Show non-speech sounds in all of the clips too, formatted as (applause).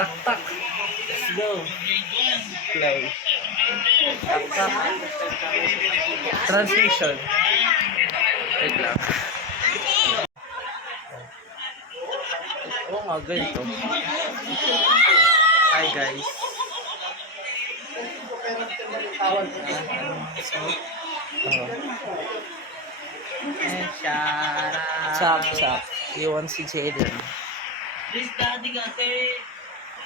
Tak tak. Let's go. Play. Tak tak. Translation. Wait lang. Oo nga, ganito. Hi guys. Oh. Eh, Shara. Chop, chop. You want si Jaden? Please, daddy kasi.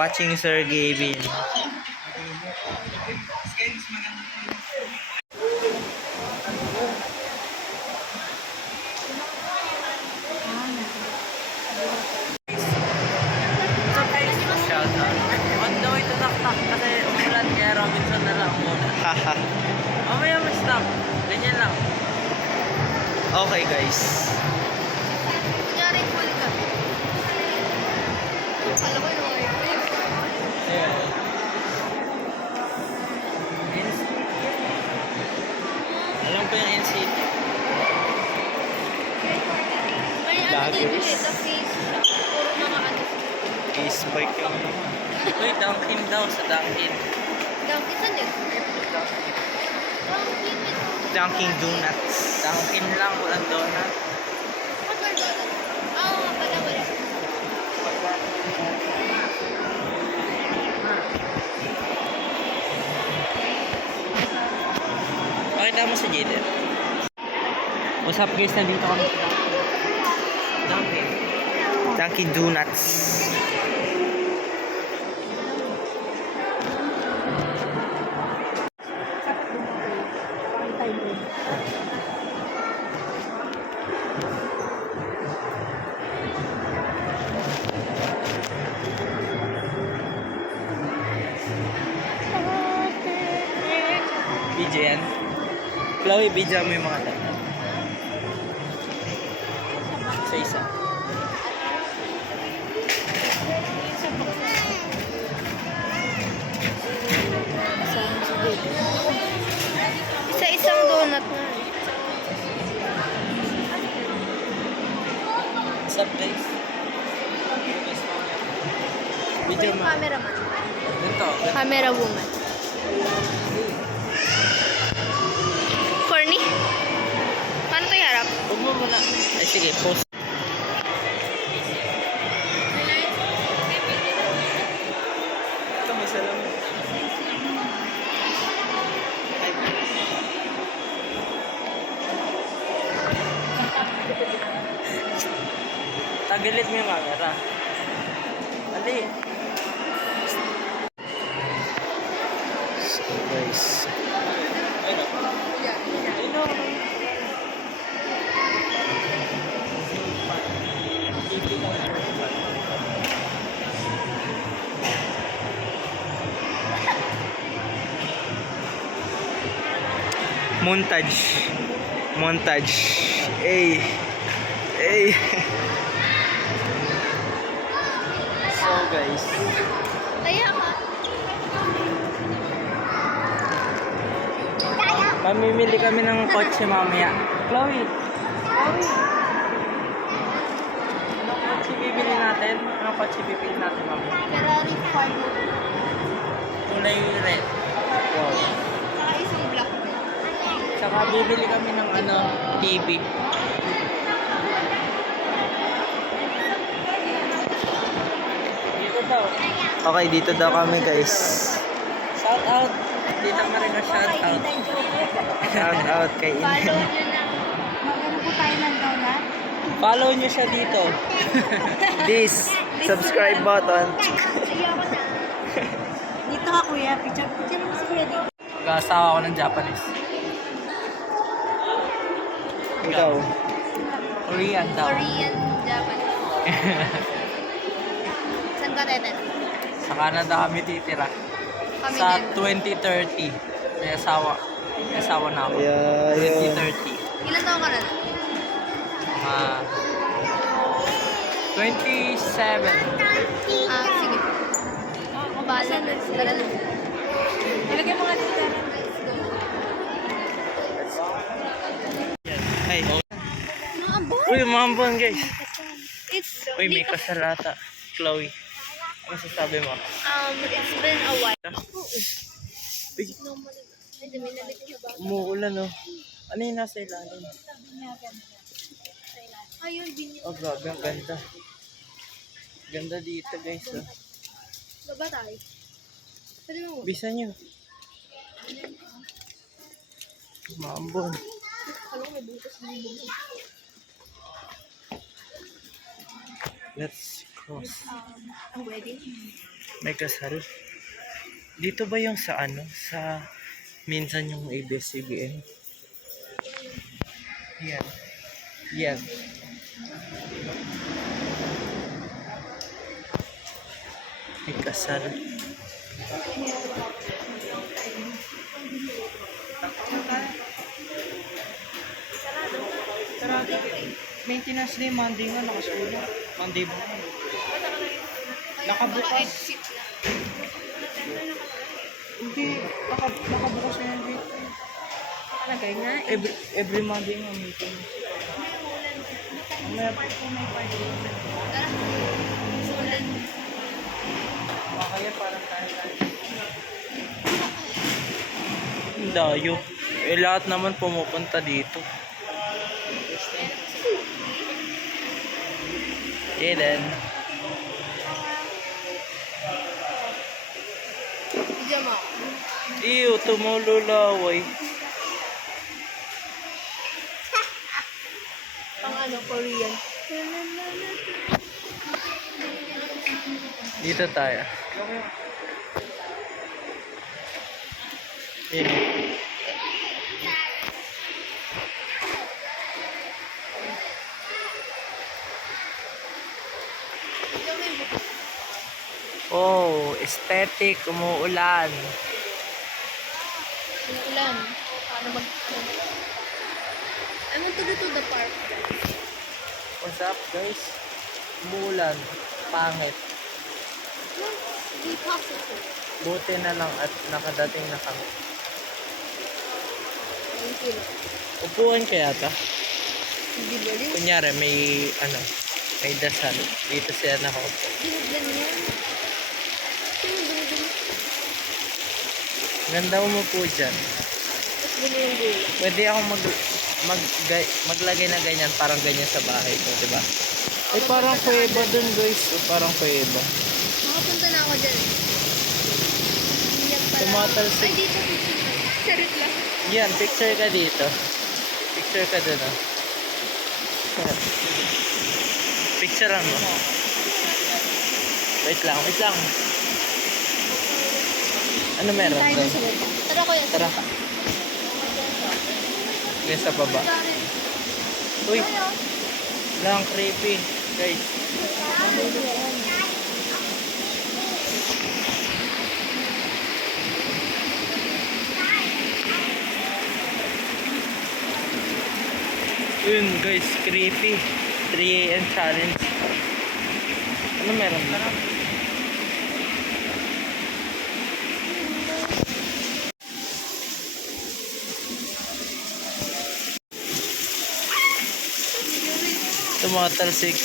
Watching Sir Gavin. Uy, Dunkin daw sa Dunkin. Dunkin, saan yun? Dunkin. Dunkin Donuts. Dunkin lang, walang donut. Ah, Oo nga pala, wala. Pakita mo si Jaden. What's up guys, nandito kami sa Dunkin. Dunkin Donuts. Video yan. Chloe, video mo yung mga donut. Sa isa. Isa-isang donut na. What's up guys? Video mo. cameraman. Ganito. Camera woman. Mo muna. Ay sige, post. Ito may salamin. Ay. Tagilid mo yung camera. Ali. Montage. Montage. Ay. Ay. so guys. Kaya ka. Mamimili kami ng kotse mamaya. Chloe! Chloe! Anong kotse bibili natin? Anong kotse bibili natin mamaya? Ferrari 5. Kulay red. Wow. Saka bibili kami ng ano, TV. Dito daw. Okay, dito daw kami guys. Shout out. Dito mo rin shout out. Shout out kay Follow Ine. nyo na. Magano po tayo ng donut? Follow nyo siya dito. (laughs) This subscribe button. Ayoko na. (laughs) Dito ka kuya. Picture, picture mo si kuya dito. Mag-aasawa ako ng Japanese. Ikaw. Korean daw. Korean, Japanese. (laughs) Saan ka tete? Sa Canada kami titira. Kami Sa din. 2030. May asawa. May asawa na ako. Yeah, yun. 2030. Ilan taon ka na? Ah. 27. Ah, sige. Tara na. Ilagay mo nga dito. Ay. Maambon! Uy, mambon guys. It's, Uy, may kasalata. Chloe. Ano sasabi mo? um, it's been a while. Uy, umuulan oh. Ano yung nasa ilalim? Ayun, binyo. Oh, grabe, ang ganda. Ganda dito guys oh. Baba tayo. Pwede mo. Bisa nyo. Mambon. Alam ko may butas. Let's cross. Ang wedding. May kasal. Dito ba yung sa ano? Sa minsan yung ABS-CBN? Yan. Yan. May kasal. Sarado. Maintenance day, Monday nga nakasulat. Monday ba? Nakabukas. Hindi, naka, nakabukas na yan dito. Nakalagay na. Every, every Monday nga meeting. Mamaya pa. Tara. Sulan. Kaya parang tayo Ang dayo. Eh lahat naman pumupunta dito. Jaden. Iyo, tumululaway. (laughs) Pang ano, Korean. Dito tayo. Yun. Diyan mo yung butas. Oh, aesthetic, umuulan. Yung ulan. Paano mag... I want to go to the park. What's up, guys? Umuulan. Pangit. Be positive. Buti na lang at nakadating na kami. Thank you. Upuan kaya ta? Hindi ba rin? Kunyari, may ano, may dasal. Dito siya nakaupo. Dinaglan yan. Ganda dyan. Ganyan yung gula. Pwede ako mag, mag, gay- maglagay na ganyan, parang ganyan sa bahay ko, di ba? Ay, parang kuweba dun, guys. O, parang kuweba. Makapunta na ako dyan. Yan pala. Tumatalsik. Ay, dito. Sarap (laughs) lang. Yan, picture ka dito. Picture ka dun, oh. Picture mo. Wait lang, wait lang. Ano meron Tayo doon? sa baba. Tara ko yan. Tara. Yan sa baba. Uy, lang creepy. Guys, yun guys, creepy. 3 a.m. challenge. Ano meron ba? Tumatalsik.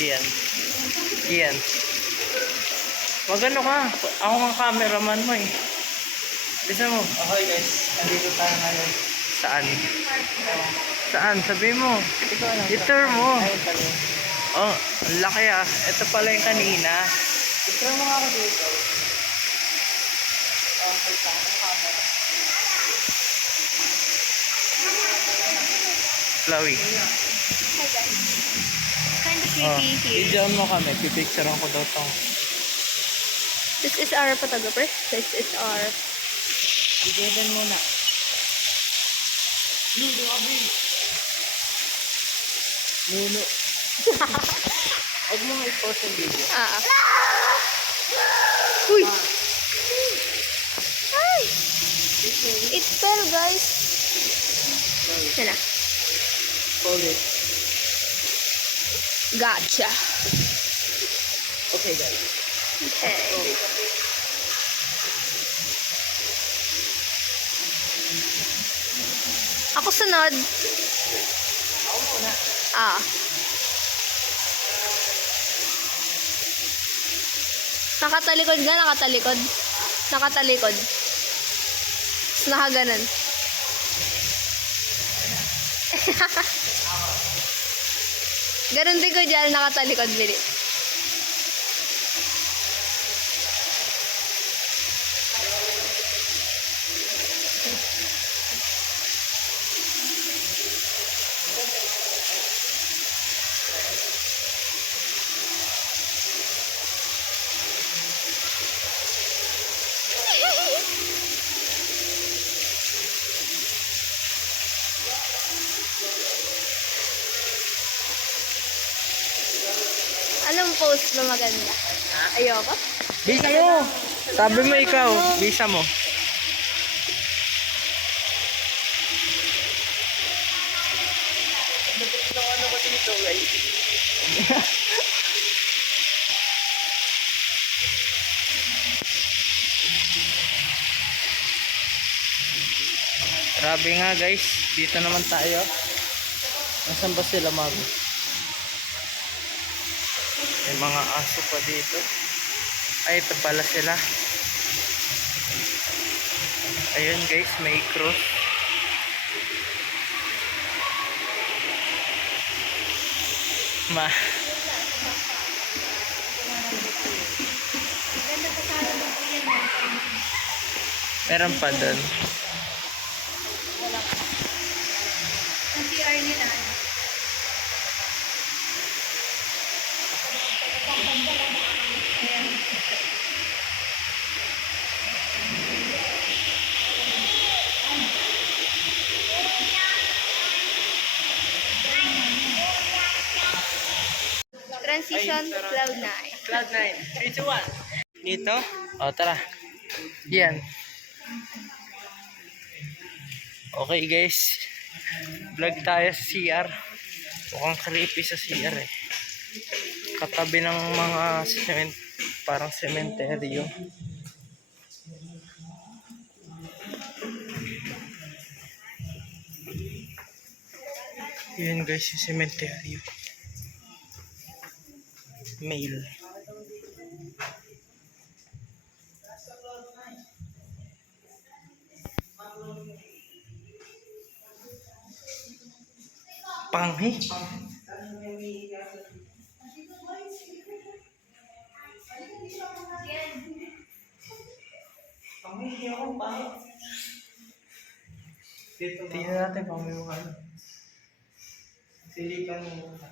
Diyan. Diyan. Wag ano ka. Ako ang cameraman mo eh. Bisa mo. Okay guys, andito tayo ngayon. Saan? Saan? Sabi mo. Iter mo. Oh, laki ah. Ito pala yung kanina. Iter mo nga ako dito. Chloe. Kind of Oh, creepy here. i-join mo kami. Pipicturean ko daw tong. This is our photographer. This is our... Bigyan muna. Hindi, grabe. Nuno. Huwag mo nga i-pause yung video. Ah. ah. Uy! Ay! It fell, guys. Yan na. Hold it. Gotcha. Okay, guys. Okay. Ako sunod. Ako muna. Ah. Nakatalikod nga, nakatalikod. Nakatalikod. Tapos Ganon din ko dyan, nakatalikod, Bili. (laughs) post ba maganda? Ayoko. Bisa mo! Sabi mo ikaw, bisa mo. Grabe nga guys, dito naman tayo. Nasaan ba sila mag? Mga aso pa dito. Ay, ito pala sila. Ayun guys, may cross. Ma. Meron pa doon. Ang CR nila. Transition to cloud 9. Cloud 9. 3, 2, 1. Dito? O, tara. Yan. Okay guys. Vlog tayo sa CR. Mukhang creepy sa CR eh. Katabi ng mga cement, parang cementerio. Yun guys, yung cementerio. Mail. Panghi. Tingnan natin kung may mga ano. Silikan mo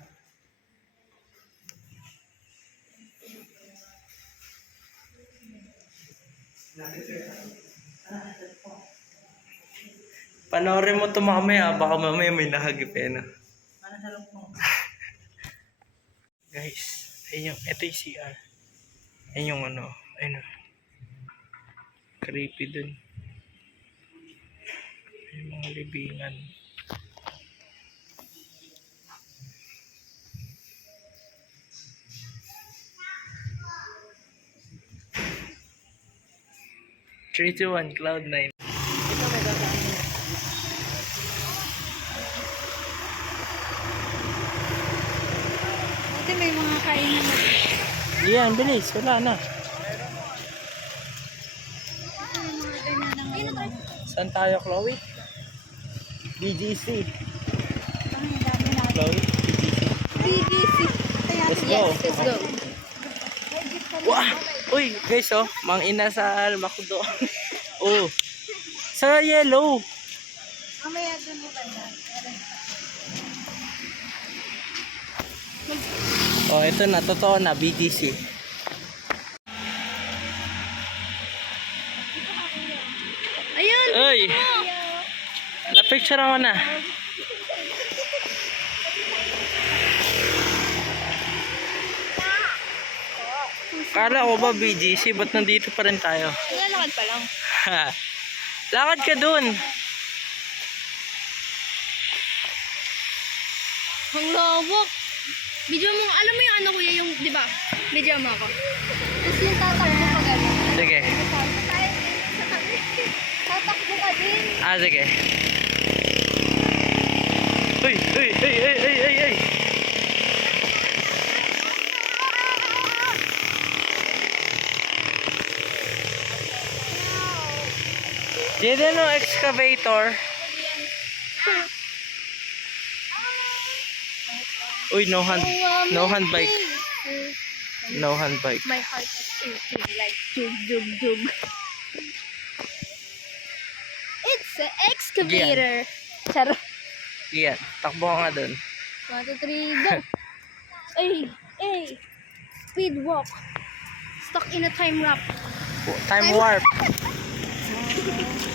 Panoorin mo ito mamaya, baka mamaya may nahagip eh, no? Guys, ayun yung, ito yung CR. Ayun yung ano, ayun o. Creepy dun. Yung mga libingan. Three, two, one, cloud nine. Buti may mga kainan na. Yan, bilis. Wala na. Saan tayo, Chloe? BGC. Chloe, BGC. BBC. Let's go. Yes, let's go. Wah! Uy, guys, oh. Mang inasal, makudo. (laughs) oh. Sa yellow. Mamaya dun mo banda oh ito na totoo na BTC ayun oy na picture ako na Kala ko ba BGC? Ba't nandito pa rin tayo? Lalakad pa lang. (laughs) Lakad ka dun. Ang lawak. Video mo, alam mo yung ano kuya, yung, di ba? Video mo ako. Tapos yung tatakbo pa gano'n. Sige. Tatakbo ka din. Ah, sige. Uy, uy, uy, uy, uy, uy, uy. Yan ano, excavator. Uy, no hand, no hand bike. No hand bike. My heart is beating like jug jug jug. It's an excavator. Charo. Yan, takbo ka nga dun. One, two, three, go. (laughs) ay, ay. Speed walk. Stuck in a time wrap. Time warp. (laughs)